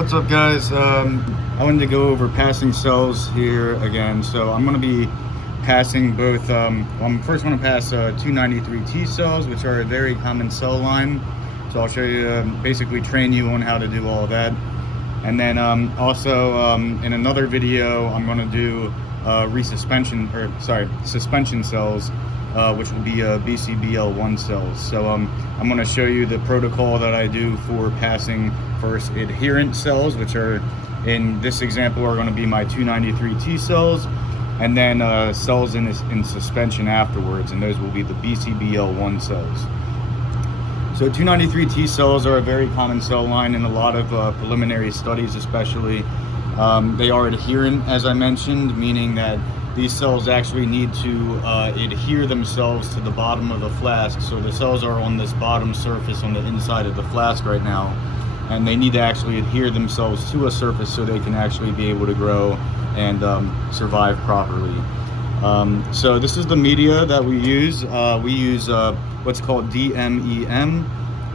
What's up, guys? I wanted to go over passing cells here again. So I'm going to be passing both. I'm first going to pass 293 T cells, which are a very common cell line. So I'll show you, basically train you on how to do all of that. And then also in another video, I'm going to do suspension cells, which will be BCBL1 cells. So I'm going to show you the protocol that I do for passing first adherent cells, which are in this example are going to be my 293 T cells, and then cells in suspension afterwards, and those will be the BCBL1 cells. So 293 T cells are a very common cell line in a lot of preliminary studies, especially. They are adherent, as I mentioned, meaning that these cells actually need to adhere themselves to the bottom of the flask. So the cells are on this bottom surface on the inside of the flask right now, and they need to actually adhere themselves to a surface so they can actually be able to grow and survive properly. So this is the media that we use. We use what's called DMEM.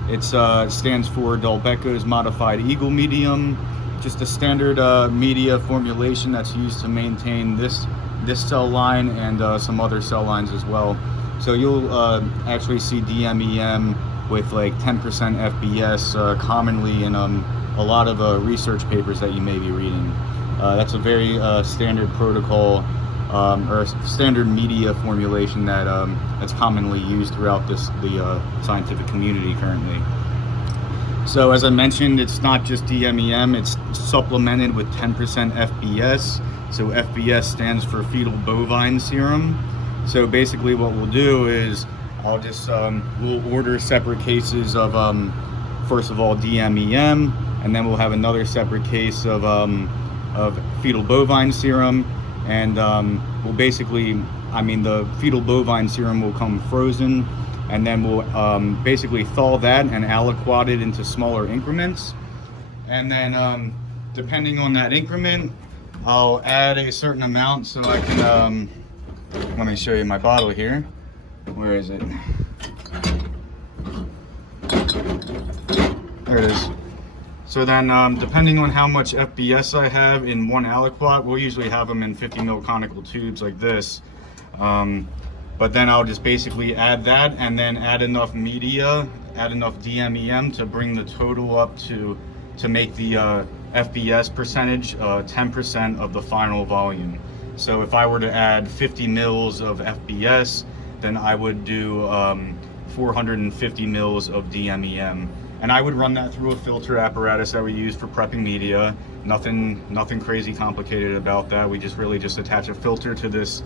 It stands for Delbecko's Modified Eagle Medium. Just a standard media formulation that's used to maintain this cell line and some other cell lines as well. So you'll actually see DMEM with like 10% FBS commonly in a lot of research papers that you may be reading. That's a very standard protocol or standard media formulation that that's commonly used throughout the scientific community currently. So as I mentioned, it's not just DMEM, it's supplemented with 10% FBS. So FBS stands for fetal bovine serum. So basically what we'll do is I'll just, we'll order separate cases of, first of all, DMEM, and then we'll have another separate case of fetal bovine serum. And we'll basically, the fetal bovine serum will come frozen, and then we'll basically thaw that and aliquot it into smaller increments. And then depending on that increment, I'll add a certain amount so I can, let me show you my bottle here. Where is it? There it is. So then depending on how much FBS I have in one aliquot, we'll usually have them in 50 ml conical tubes like this. But then I'll just basically add that and then add enough media, add enough DMEM to bring the total up to make the FBS percentage 10% of the final volume. So if I were to add 50 mils of FBS, then I would do 450 mils of DMEM. And I would run that through a filter apparatus that we use for prepping media. Nothing crazy complicated about that. We really just attach a filter to this,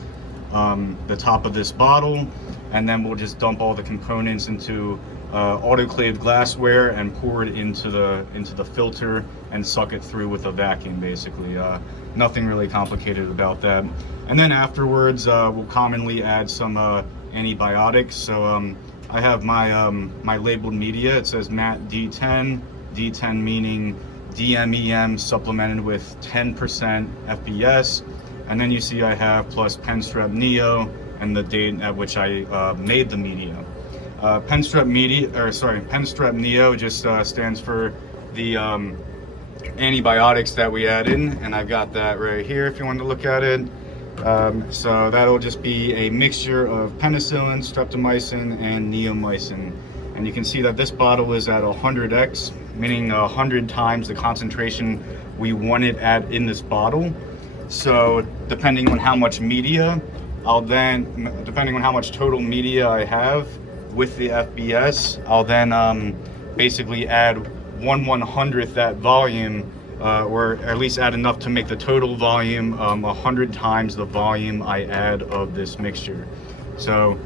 the top of this bottle, and then we'll just dump all the components into autoclaved glassware and pour it into the filter and suck it through with a vacuum, basically. Nothing really complicated about that. And then afterwards, we'll commonly add some antibiotics. So I have my my labeled media. It says MAT D10, D10 meaning DMEM supplemented with 10% FBS. And then you see I have plus Penstrep Neo and the date at which I made the media. Penstrep Neo just stands for the antibiotics that we add in, and I've got that right here if you want to look at it. So that'll just be a mixture of penicillin, streptomycin, and neomycin. And you can see that this bottle is at 100x, meaning 100 times the concentration we want it at in this bottle. So depending on how much media, depending on how much total media I have with the FBS, I'll then basically add 1/100th that volume, or at least add enough to make the total volume 100 times the volume I add of this mixture. So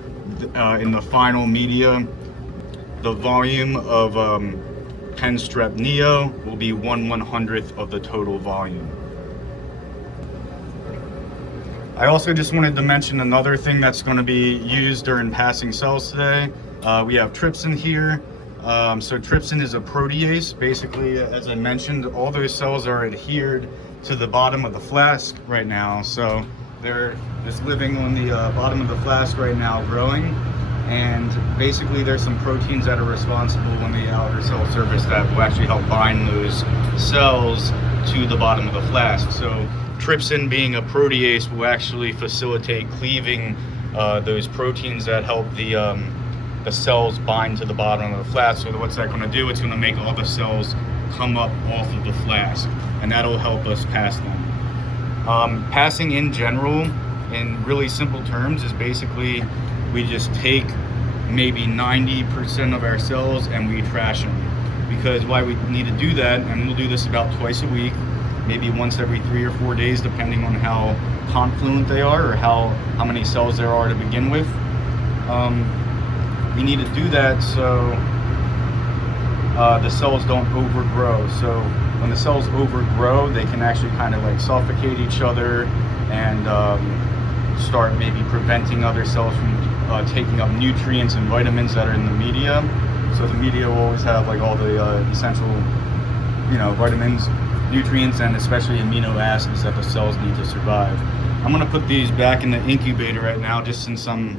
in the final media, the volume of Penstrep Neo will be 1/100th of the total volume. I also just wanted to mention another thing that's going to be used during passing cells today. We have trypsin here. So trypsin is a protease. Basically, as I mentioned, all those cells are adhered to the bottom of the flask right now. So they're just living on the bottom of the flask right now, growing. And basically there's some proteins that are responsible in the outer cell surface that will actually help bind those cells to the bottom of the flask. So trypsin, being a protease, will actually facilitate cleaving those proteins that help the cells bind to the bottom of the flask. So what's that going to do? It's going to make all the cells come up off of the flask, and that'll help us pass them. Passing in general, in really simple terms, is basically we just take maybe 90% of our cells and we trash them. Because why we need to do that, and we'll do this about twice a week, maybe once every 3 or 4 days, depending on how confluent they are or how many cells there are to begin with. We need to do that so the cells don't overgrow. So when the cells overgrow, they can actually kind of like suffocate each other and start maybe preventing other cells from taking up nutrients and vitamins that are in the media. So the media will always have like all the essential, vitamins, nutrients, and especially amino acids that the cells need to survive. I'm gonna put these back in the incubator right now, just since I'm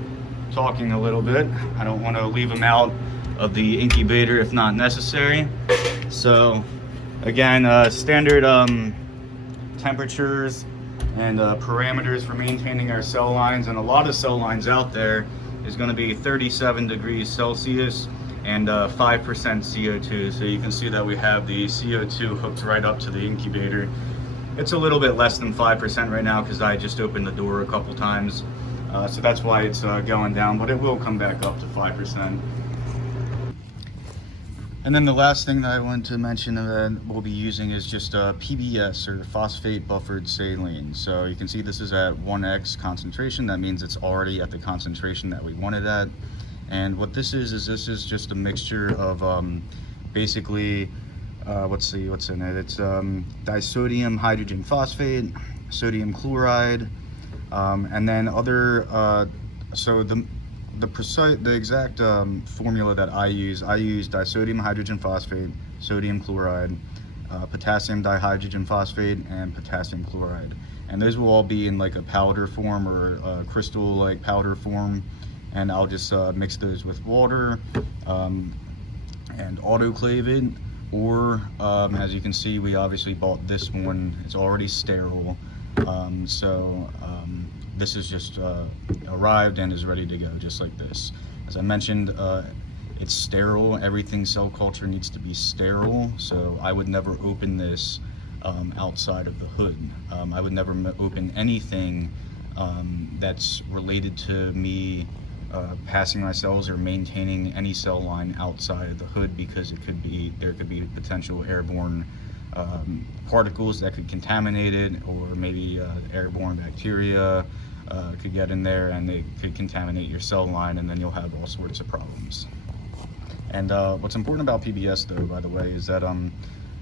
talking a little bit. I don't want to leave them out of the incubator if not necessary. So again, standard temperatures and parameters for maintaining our cell lines, and a lot of cell lines out there is going to be 37 degrees Celsius and 5% CO2. So you can see that we have the CO2 hooked right up to the incubator. It's a little bit less than 5% right now because I just opened the door a couple times. So that's why it's going down, but it will come back up to 5%. And then the last thing that I want to mention that we'll be using is just PBS, or phosphate buffered saline. So you can see this is at 1x concentration. That means it's already at the concentration that we want it at. And what this is this is just a mixture of basically, let's see what's in it. It's disodium hydrogen phosphate, sodium chloride, and then other, so the exact formula that I use disodium hydrogen phosphate, sodium chloride, potassium dihydrogen phosphate, and potassium chloride. And those will all be in like a powder form or a crystal like powder form. And I'll just mix those with water and autoclave it. Or as you can see, we obviously bought this one. It's already sterile. This is just arrived and is ready to go, just like this. As I mentioned, it's sterile. Everything cell culture needs to be sterile, so I would never open this outside of the hood. I would never open anything that's related to me passing my cells or maintaining any cell line outside of the hood, because there could be potential airborne particles that could contaminate it, or maybe airborne bacteria could get in there and they could contaminate your cell line, and then you'll have all sorts of problems. And what's important about PBS, though, by the way, is that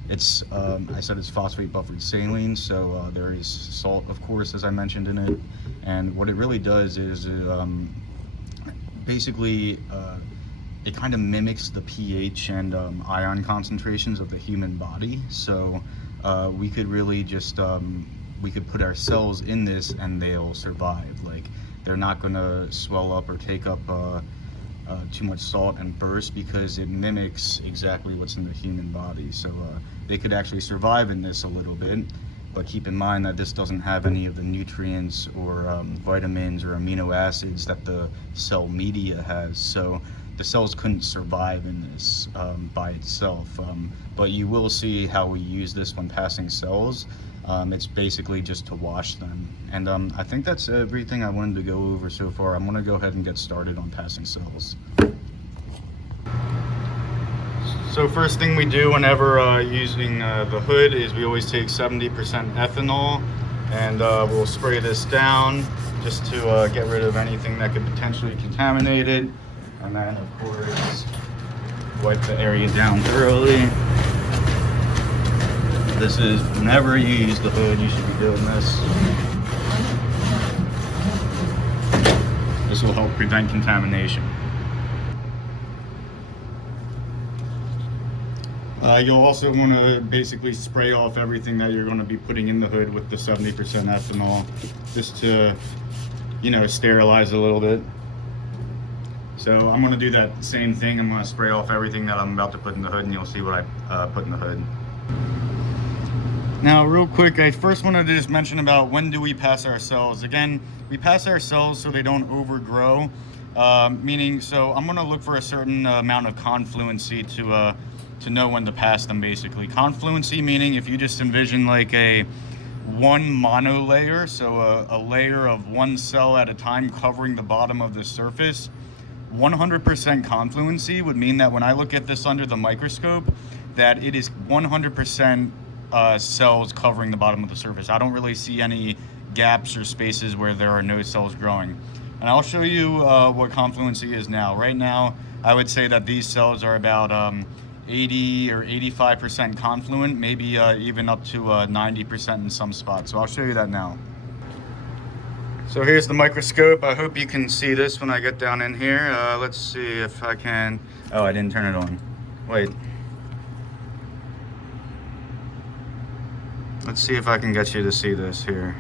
it's I said it's phosphate buffered saline, so there is salt, of course, as I mentioned in it. And what it really does is basically it kind of mimics the pH and ion concentrations of the human body. So we could really just we could put our cells in this and they'll survive. Like, they're not going to swell up or take up too much salt and burst, because it mimics exactly what's in the human body. So they could actually survive in this a little bit, but keep in mind that this doesn't have any of the nutrients or vitamins or amino acids that the cell media has. So the cells couldn't survive in this by itself. But you will see how we use this when passing cells. It's basically just to wash them. And I think that's everything I wanted to go over so far. I'm gonna go ahead and get started on passing cells. So first thing we do whenever using the hood is we always take 70% ethanol, and we'll spray this down just to get rid of anything that could potentially contaminate it. And then, of course, wipe the area down thoroughly. This is, whenever you use the hood, you should be doing this. This will help prevent contamination. You'll also want to basically spray off everything that you're going to be putting in the hood with the 70% ethanol, just to, sterilize a little bit. So I'm gonna do that same thing. I'm gonna spray off everything that I'm about to put in the hood, and you'll see what I put in the hood. Now, real quick, I first wanted to just mention about when do we pass our cells. Again, we pass our cells so they don't overgrow, meaning, so I'm gonna look for a certain amount of confluency to know when to pass them, basically. Confluency meaning if you just envision like a one mono layer, so a layer of one cell at a time covering the bottom of the surface, 100% confluency would mean that when I look at this under the microscope, that it is 100% cells covering the bottom of the surface. I don't really see any gaps or spaces where there are no cells growing. And I'll show you what confluency is now. Right now, I would say that these cells are about 80 or 85% confluent, maybe even up to 90% in some spots. So I'll show you that now. So here's the microscope. I hope you can see this when I get down in here. Let's see if I can. Oh, I didn't turn it on. Wait. Let's see if I can get you to see this here.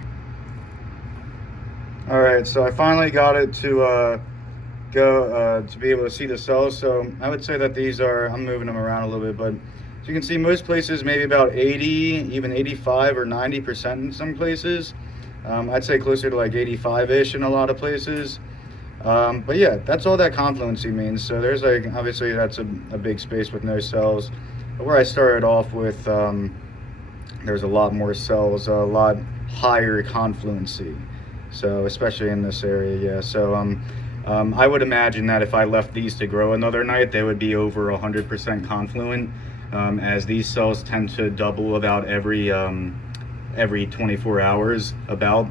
All right, so I finally got it to to be able to see the cells. So I would say that these are, I'm moving them around a little bit, but as you can see, most places maybe about 80, even 85 or 90% in some places. I'd say closer to like 85-ish in a lot of places. But yeah, that's all that confluency means. So there's like, obviously that's a big space with no cells. But where I started off with, there's a lot more cells, a lot higher confluency. So especially in this area, yeah. So I would imagine that if I left these to grow another night, they would be over 100% confluent, as these cells tend to double about every 24 hours about.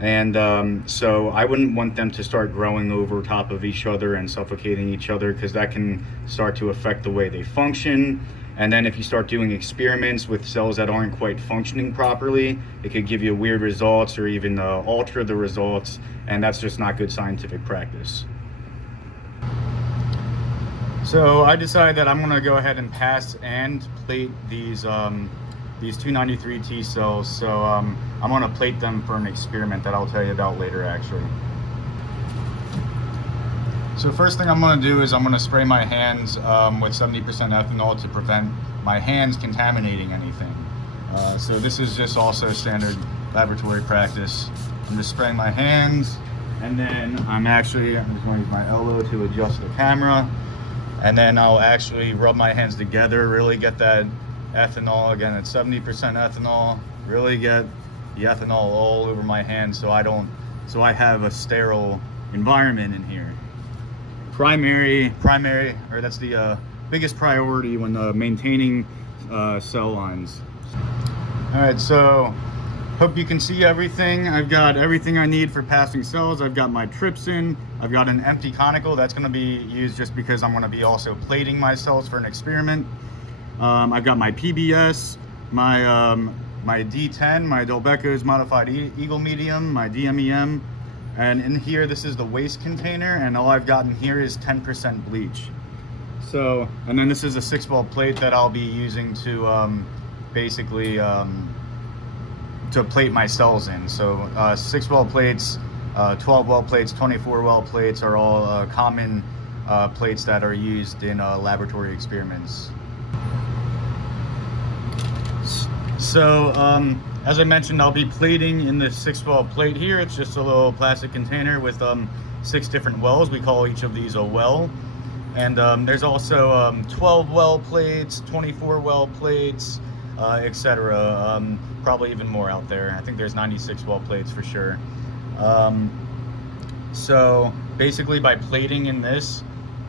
And so I wouldn't want them to start growing over top of each other and suffocating each other, because that can start to affect the way they function. And then if you start doing experiments with cells that aren't quite functioning properly, it could give you weird results or even alter the results, and that's just not good scientific practice. So I decided that I'm gonna go ahead and pass and plate these 293 T cells. So I'm gonna plate them for an experiment that I'll tell you about later, actually. So first thing I'm gonna do is I'm gonna spray my hands with 70% ethanol to prevent my hands contaminating anything. So this is just also standard laboratory practice. I'm just spraying my hands, and then I'm just gonna use my elbow to adjust the camera, and then I'll actually rub my hands together, really get that ethanol. Again, it's 70% ethanol, really get the ethanol all over my hands so I have a sterile environment in here. Primary, or that's the biggest priority when maintaining cell lines. All right, so hope you can see everything. I've got everything I need for passing cells. I've got my trypsin. I've got an empty conical that's going to be used just because I'm going to be also plating my cells for an experiment. I've got my PBS, my D10, my Delbecco's modified Eagle medium, my DMEM. And in here, this is the waste container, and all I've got in here is 10% bleach. So, and then this is a 6-well plate that I'll be using to basically to plate my cells in. So 6-well plates, 12-well plates, 24-well plates are all common plates that are used in laboratory experiments. So, as I mentioned, I'll be plating in the 6-well plate here. It's just a little plastic container with 6 different wells. We call each of these a well. And there's also 12-well plates, 24-well plates, etc. Probably even more out there. I think there's 96-well plates for sure. So basically, by plating in this,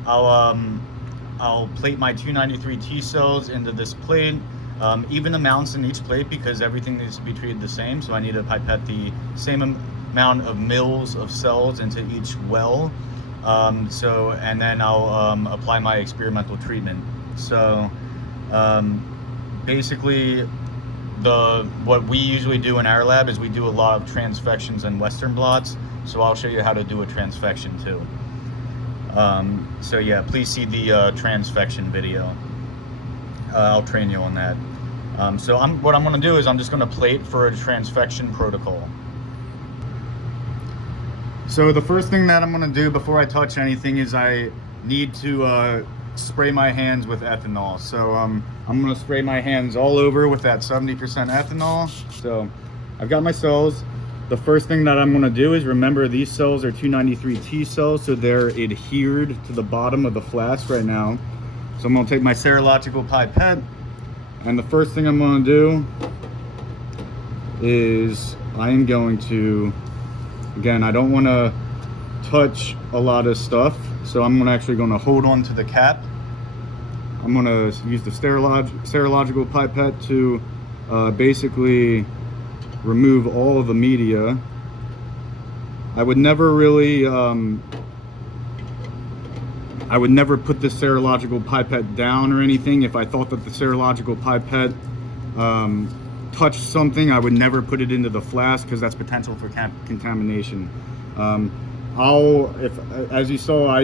I'll plate my 293 T cells into this plate. Even amounts in each plate, because everything needs to be treated the same. So I need to pipette the same amount of mils of cells into each well. And then I'll apply my experimental treatment. So basically, what we usually do in our lab is we do a lot of transfections and Western blots. So I'll show you how to do a transfection too. So yeah, please see the transfection video. I'll train you on that. So what I'm going to do is I'm just going to plate for a transfection protocol. So the first thing that I'm gonna do before I touch anything is I need to spray my hands with ethanol. So I'm gonna spray my hands all over with that 70% ethanol. So I've got my cells. The first thing that I'm gonna do is, remember, these cells are 293T cells, so they're adhered to the bottom of the flask right now. So I'm gonna take my serological pipette, and the first thing I'm gonna do is I am going to, again, I don't wanna touch a lot of stuff, so I'm actually gonna hold on to the cap. I'm gonna use the serological pipette to basically remove all of the media. I would never really, I would never put the serological pipette down or anything. If I thought that the serological pipette touched something, I would never put it into the flask, because that's potential for contamination. As you saw, I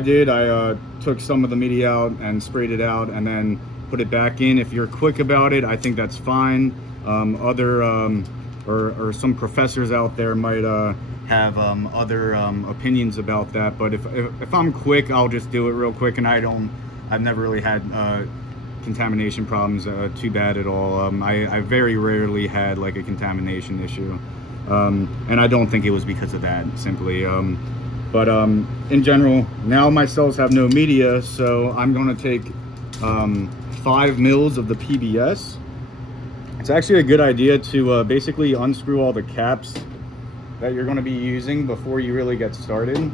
took some of the media out and sprayed it out and then put it back in. If you're quick about it, I think that's fine. Or some professors out there might have other opinions about that. But if I'm quick, I'll just do it real quick, and I've never really had contamination problems too bad at all. I very rarely had like a contamination issue, and I don't think it was because of that, simply. But in general, now my cells have no media, so I'm going to take 5 mils of the PBS. It's actually a good idea to basically unscrew all the caps that you're going to be using before you really get started.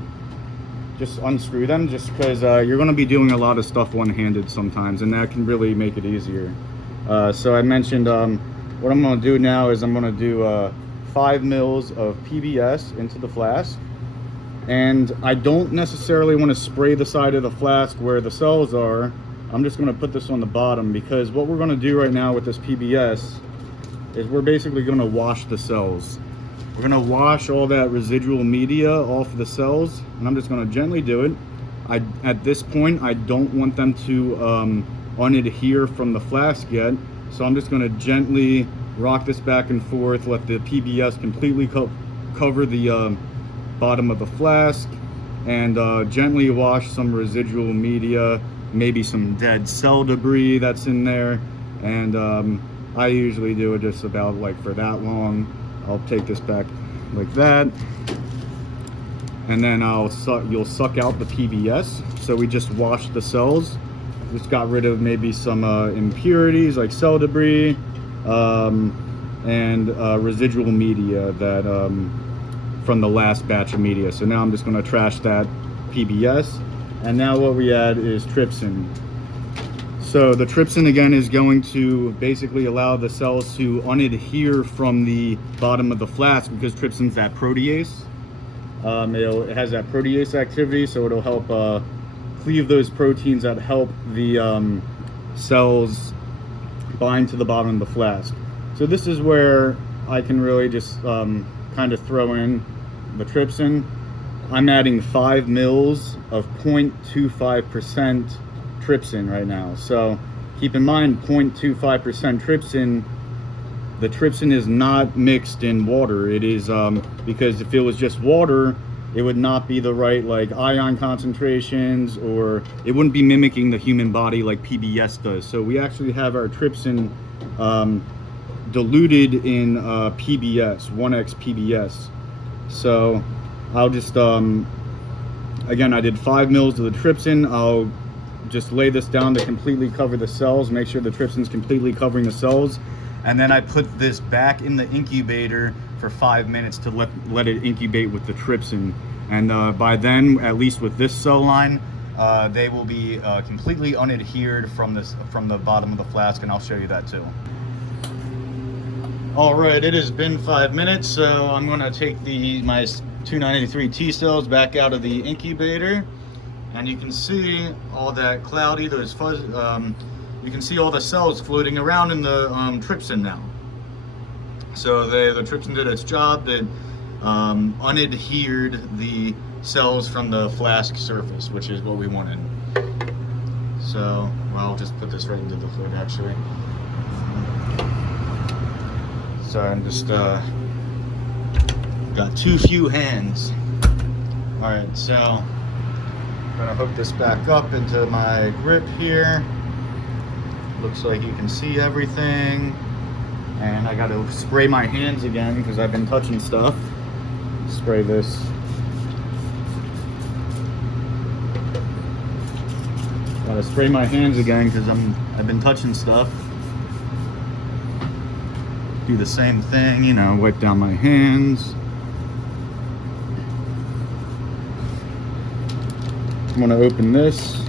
Just unscrew them, just because you're going to be doing a lot of stuff one-handed sometimes, and that can really make it easier. So I mentioned what I'm going to do now is I'm going to do 5 mils of PBS into the flask. And I don't necessarily want to spray the side of the flask where the cells are. I'm just going to put this on the bottom, because what we're going to do right now with this PBS is we're basically going to wash the cells. We're going to wash all that residual media off the cells, and I'm just going to gently do it. At this point, I don't want them to unadhere from the flask yet, so I'm just going to gently rock this back and forth, let the PBS completely cover the bottom of the flask, and gently wash some residual media, maybe some dead cell debris that's in there. And I usually do it just about like for that long. I'll take this back like that, and then you'll suck out the PBS. So we just washed the cells, just got rid of maybe some impurities like cell debris and residual media that from the last batch of media. So now I'm just going to trash that PBS, and now what we add is trypsin. So the trypsin, again, is going to basically allow the cells to unadhere from the bottom of the flask, because trypsin's that protease. It has that protease activity, so it'll help cleave those proteins that help the cells bind to the bottom of the flask. So this is where I can really just kind of throw in the trypsin. I'm adding 5 mils of 0.25% trypsin right now. So keep in mind, 0.25% trypsin, the trypsin is not mixed in water. It is because if it was just water, it would not be the right like ion concentrations, or it wouldn't be mimicking the human body like PBS does. So we actually have our trypsin diluted in PBS, 1x PBS. So I'll just again, I did 5 mils of the trypsin. I'll just lay this down to completely cover the cells, make sure the trypsin's completely covering the cells, and then I put this back in the incubator for 5 minutes to let it incubate with the trypsin. And by then, at least with this cell line, they will be completely unadhered from the bottom of the flask, and I'll show you that too. All right, it has been 5 minutes, so I'm going to take my 293 T cells back out of the incubator, and you can see all that cloudy, those fuzz. You can see all the cells floating around in the trypsin now. So the trypsin did its job. It unadhered the cells from the flask surface, which is what we wanted. So, well, I'll just put this right into the fluid actually. So I'm just got too few hands. Alright, so I'm gonna hook this back up into my grip here. Looks like you can see everything. And I gotta spray my hands again because I've been touching stuff. Spray this. Gotta spray my hands again because I've been touching stuff. Do the same thing, you know, wipe down my hands. I'm gonna open this,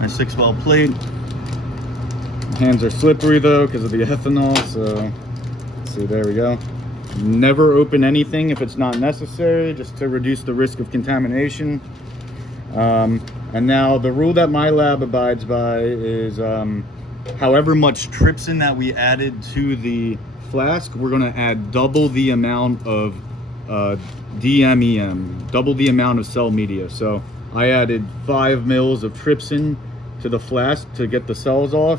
my 6-well plate. My hands are slippery though because of the ethanol, so let's see, there we go. Never open anything if it's not necessary, just to reduce the risk of contamination. And now the rule that my lab abides by is however much trypsin that we added to the flask, we're gonna add double the amount of DMEM, double the amount of cell media. So I added 5 mils of trypsin to the flask to get the cells off.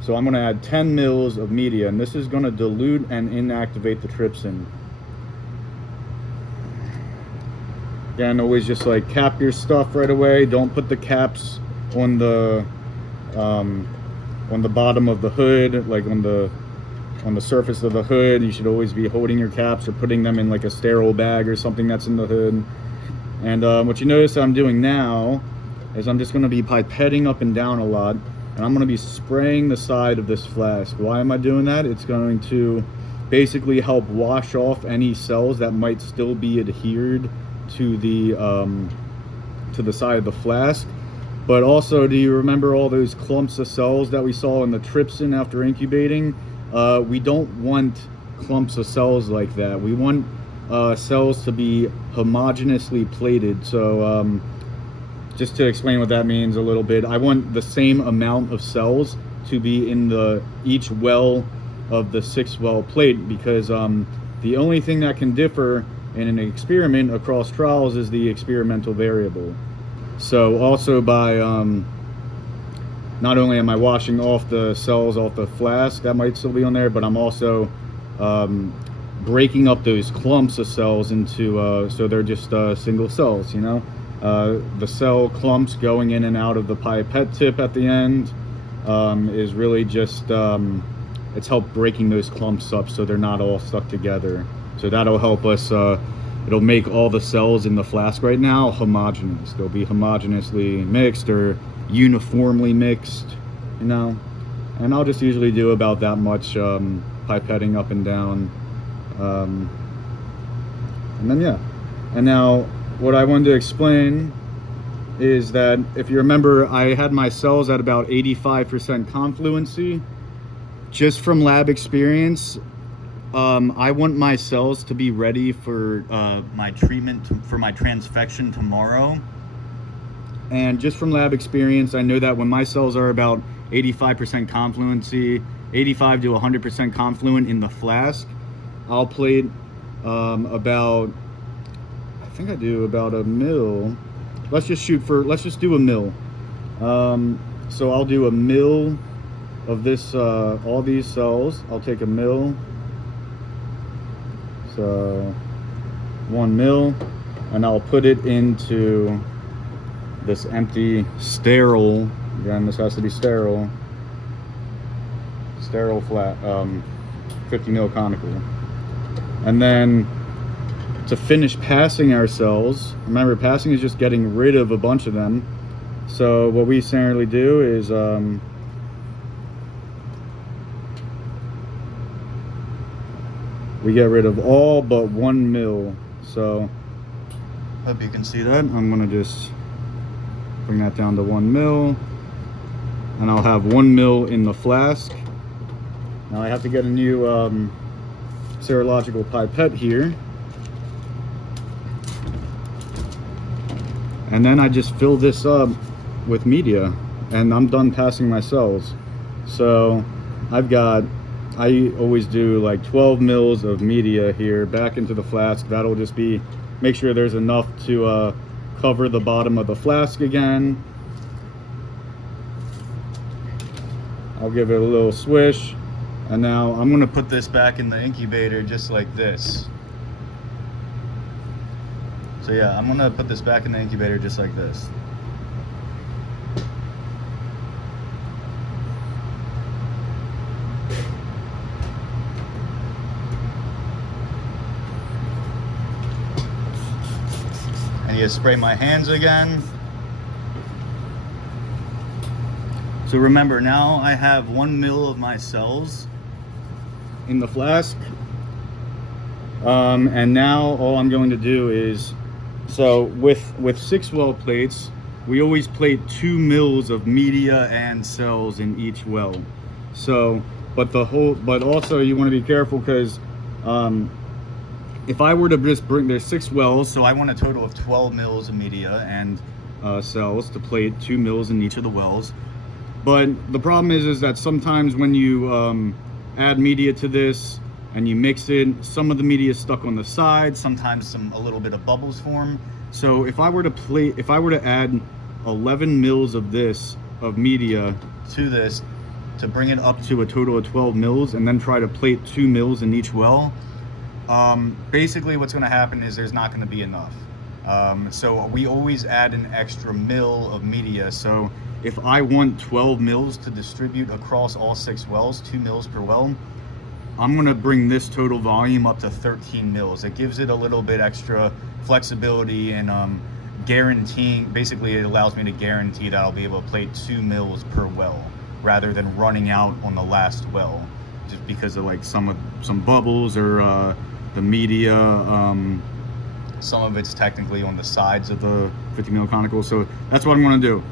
So I'm gonna add 10 mils of media, and this is gonna dilute and inactivate the trypsin. Again, always just like cap your stuff right away. Don't put the caps on the bottom of the hood, like on the surface of the hood. You should always be holding your caps or putting them in like a sterile bag or something that's in the hood. And what you notice I'm doing now is I'm just going to be pipetting up and down a lot, and I'm going to be spraying the side of this flask. Why am I doing that? It's going to basically help wash off any cells that might still be adhered to the side of the flask. But also, do you remember all those clumps of cells that we saw in the trypsin after incubating? We don't want clumps of cells like that. We want cells to be homogeneously plated. So just to explain what that means a little bit, I want the same amount of cells to be in each well of the 6-well plate, because the only thing that can differ in an experiment across trials is the experimental variable. So also by not only am I washing off the cells off the flask that might still be on there, but I'm also breaking up those clumps of cells into so they're just single cells, you know. The cell clumps going in and out of the pipette tip at the end is really just it's help breaking those clumps up so they're not all stuck together. So that'll help us, it'll make all the cells in the flask right now homogeneous. They'll be homogeneously mixed or uniformly mixed, you know. And I'll just usually do about that much pipetting up and down. And then, yeah. And now, what I wanted to explain is that if you remember, I had my cells at about 85% confluency. Just from lab experience, I want my cells to be ready for my treatment, for my transfection tomorrow. And just from lab experience, I know that when my cells are about 85% confluency, 85 to 100% confluent in the flask, I'll plate about, I think I do about a mil. Let's just do a mil. So I'll do a mil of this, all these cells. I'll take a mil. So 1 mil, and I'll put it into this empty sterile, again this has to be sterile flat 50 mil conical. And then to finish passing our cells, remember passing is just getting rid of a bunch of them. So what we generally do is we get rid of all but 1 mil. So hope you can see that. I'm gonna just bring that down to 1 mil, and I'll have 1 mil in the flask. Now I have to get a new serological pipette here, and then I just fill this up with media, and I'm done passing my cells. So I always do like 12 mils of media here back into the flask. That'll just be, make sure there's enough to cover the bottom of the flask again. I'll give it a little swish, and now I'm gonna put this back in the incubator just like this. So yeah, I'm gonna put this back in the incubator just like this. And you spray my hands again. So remember, now I have 1 mil of my cells in the flask. And now all I'm going to do is, so with 6 well plates, we always plate 2 mils of media and cells in each well. So, but also you want to be careful because if I were to just bring, there's 6 wells, so I want a total of 12 mils of media and cells to plate 2 mils in each of the wells. But the problem is that sometimes when you add media to this and you mix it, some of the media is stuck on the side, sometimes a little bit of bubbles form. So if I were to add 11 mils of media to this to bring it up to a total of 12 mils and then try to plate 2 mils in each well, basically what's going to happen is there's not going to be enough. So we always add an extra mil of media. So if I want 12 mils to distribute across all 6 wells, 2 mils per well, I'm going to bring this total volume up to 13 mils. It gives it a little bit extra flexibility and guaranteeing, basically it allows me to guarantee that I'll be able to plate 2 mils per well rather than running out on the last well just because of like some bubbles or the media. Some of it's technically on the sides of the 50 mil conical. So that's what I'm going to do.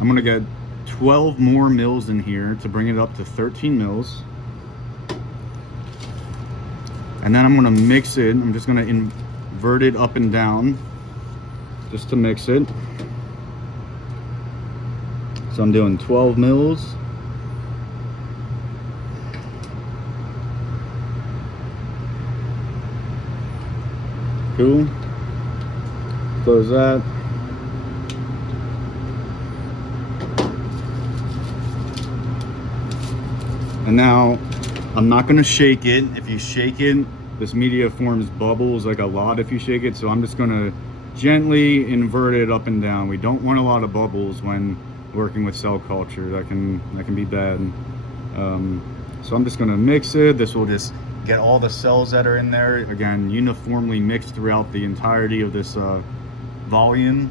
I'm going to get 12 more mils in here to bring it up to 13 mils. And then I'm going to mix it. I'm just going to invert it up and down just to mix it. So I'm doing 12 mils. Cool. Close that. And now I'm not going to shake it. If you shake it, this media forms bubbles like a lot if you shake it. So I'm just going to gently invert it up and down. We don't want a lot of bubbles when working with cell culture. That can be bad. So I'm just going to mix it. This will just get all the cells that are in there, again, uniformly mixed throughout the entirety of this volume.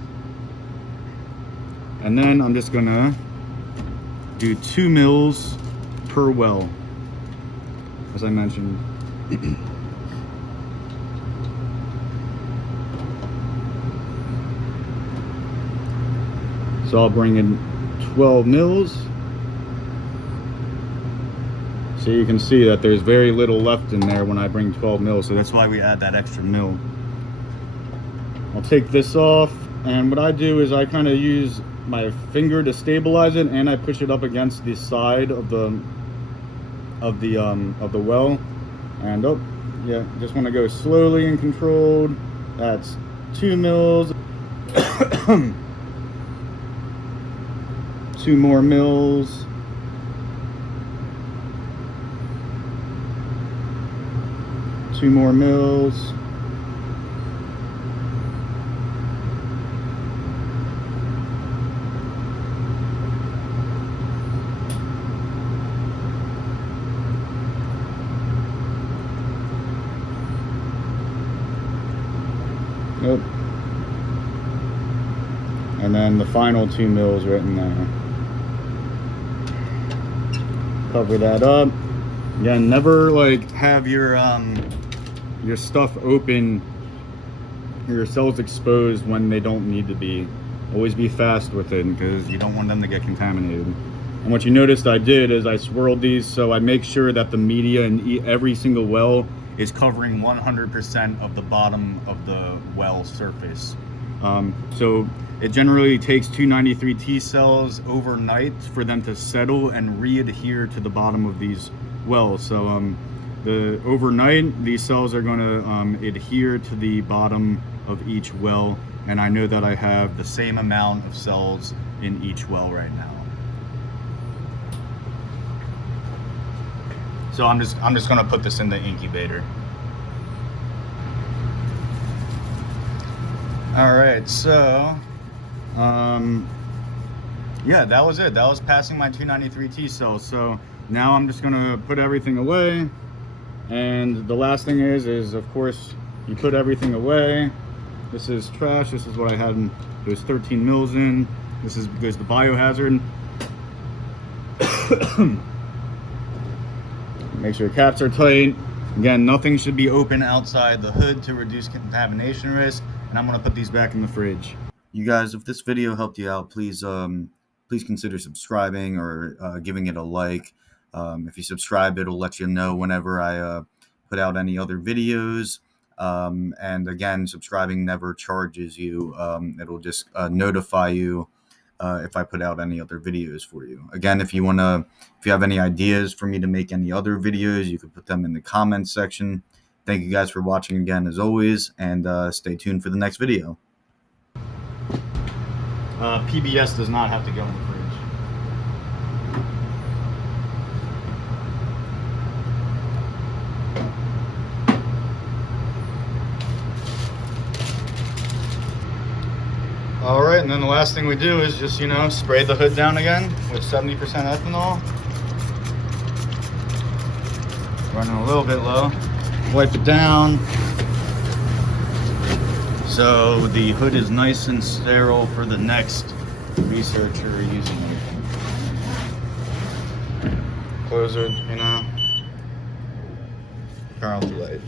And then I'm just going to do 2 mils per well, as I mentioned. So I'll bring in 12 mils. So you can see that there's very little left in there when I bring 12 mils. So that's why we add that extra mil. I'll take this off, and what I do is I kind of use my finger to stabilize it, and I push it up against the side of the well. And oh yeah, just want to go slowly and controlled. That's 2 mils. 2 more mils. Two more mils. Yep. And then the final 2 mils right in there. Cover that up. Again, never like have your stuff open, your cells exposed when they don't need to be. Always be fast with it because you don't want them to get contaminated. And what you noticed I did is I swirled these so I make sure that the media in every single well is covering 100% of the bottom of the well surface. So it generally takes 293 T cells overnight for them to settle and re-adhere to the bottom of these wells. So overnight, these cells are going to adhere to the bottom of each well, and I know that I have the same amount of cells in each well right now. So I'm just going to put this in the incubator. All right, so yeah, that was it. That was passing my 293 T cell. So now I'm just gonna put everything away. And the last thing is of course you put everything away. This is trash. This is what I had. There's 13 mils in. This is goes the biohazard. Make sure caps are tight. Again, nothing should be open outside the hood to reduce contamination risk. And I'm gonna put these back in the fridge. You guys, if this video helped you out, please please consider subscribing or giving it a like. If you subscribe, it'll let you know whenever I put out any other videos. And again, subscribing never charges you. It'll just notify you if I put out any other videos for you. Again, if you have any ideas for me to make any other videos, you can put them in the comments section. Thank you guys for watching again, as always, and stay tuned for the next video. PBS does not have to go in the fridge. All right, and then the last thing we do is just, spray the hood down again with 70% ethanol. Running a little bit low. Wipe it down. So the hood is nice and sterile for the next researcher using it. Close it, turn off the light.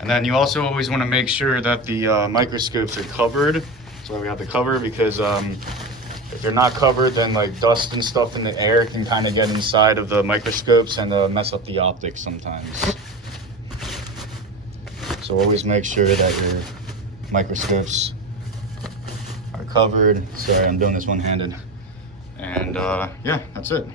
And then you also always want to make sure that the microscopes are covered. So we have the cover because if they're not covered, then like dust and stuff in the air can kind of get inside of the microscopes and mess up the optics sometimes. So always make sure that your microscopes are covered. Sorry, I'm doing this one-handed. And yeah, that's it.